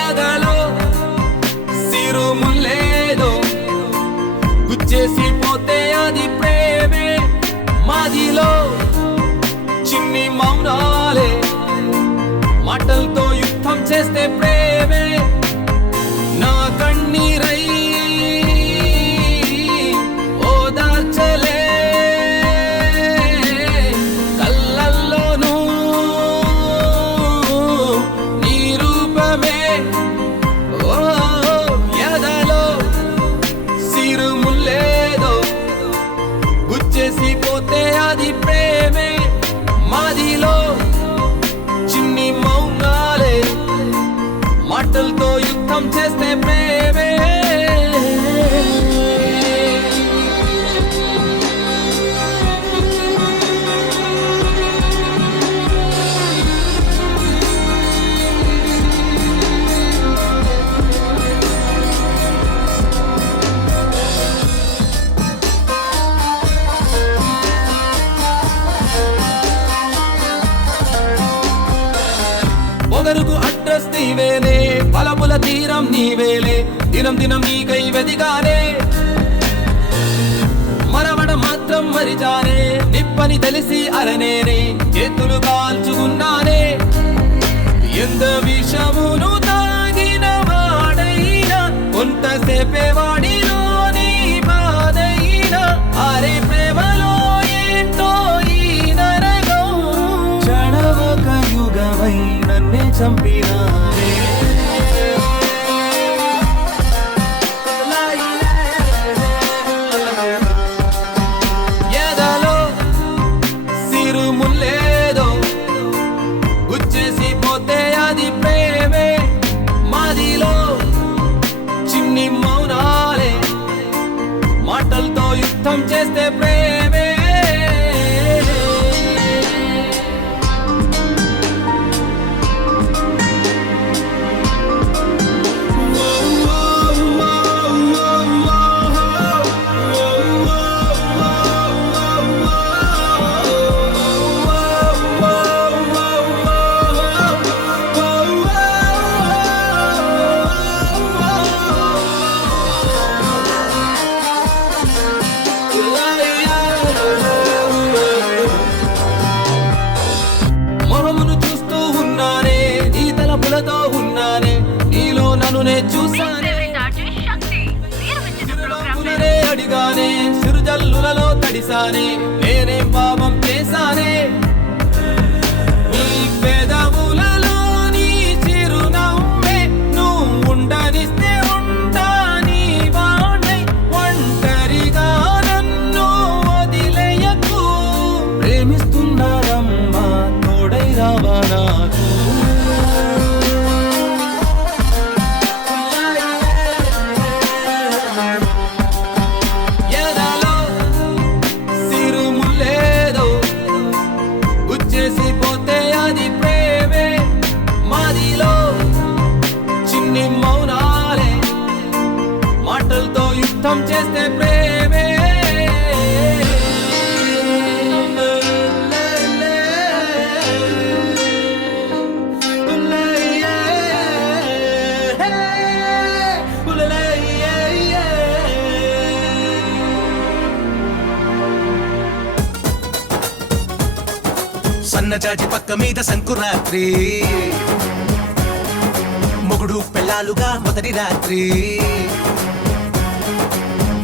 ఎదలో సిరుములేదో గుచ్చేసి పోతే అది ప్రేమే మాదిలో చిన్ని మౌనాలే మాటలతో యుద్ధం చేస్తే ప్రేమే నా కన్నీరై ఓదార్చలే కళ్ళల్లోనూ నీ రూపమే ఓ ఎదలో సిరుములేదో గుచ్చేసి పోతే అది ప్రేమే మాదిలో చిన్ని మౌనాలే మాటలతో యుద్ధం చేస్తే ప్రేమే పొగరుకు అడ్రస్ నీవేలే బలముల తీరం నీవేలే దినం దినం నీకై వెదిగానే మరవడ మాత్రం మరిచానే నిప్పని తెలిసి అరనేనే చేతులు కాల్చుకున్నానే ఎంత విషమును తాగిన వాడైనా కొంతసేపే వాడిలో నీ బాధైనా అరే ప్రేమలో ఏంటో ఈ నరకం చడవక యుగమై నన్నే చంపినారే ఎదలో సిరుములేదో గుచ్చేసి పోతే అది ప్రేమే మాదిలో చిన్ని మౌనాలే మాటలతో యుద్ధం చేస్తే ప్రేమే మొహమును చూస్తూ ఉన్నానే నీ తలపులతో ఉన్నానే నీలో నన్ను నే చూసానే సిరులోపులనే అడిగానే సిరుజల్లులలో తడిసానే నేనేం పాపం చేశానే నీ పెదవులలో నీ చిరునవ్వే నువ్వు ఉండనిస్తే ఉంటా నీ వాణ్ణై ఒంటరిగా నన్ను వదిలేయకు ప్రేమిస్తున్నానమ్మా తోడై రావా నాకు ఎదలో సిరుములేదో గుచ్చేసి పోతే అది ప్రేమే మాదిలో చిన్ని మౌనాలే మాటలతో యుద్ధం చేస్తే ప్రేమే సన్నజాజి పక్క మీద సంకురాత్రి మొగుడు పెళ్ళాలుగా మొదటి రాత్రి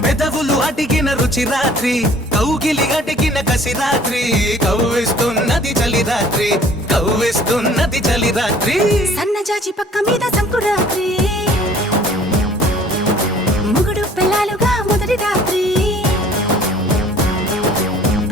పెదవులు అడిగిన రుచి రాత్రి కౌగిలి అడిగిన కసి రాత్రి కవ్విస్తున్నది చలి రాత్రి కవ్విస్తున్నది చలి రాత్రి సన్నజాజి పక్క మీద సంకురాత్రి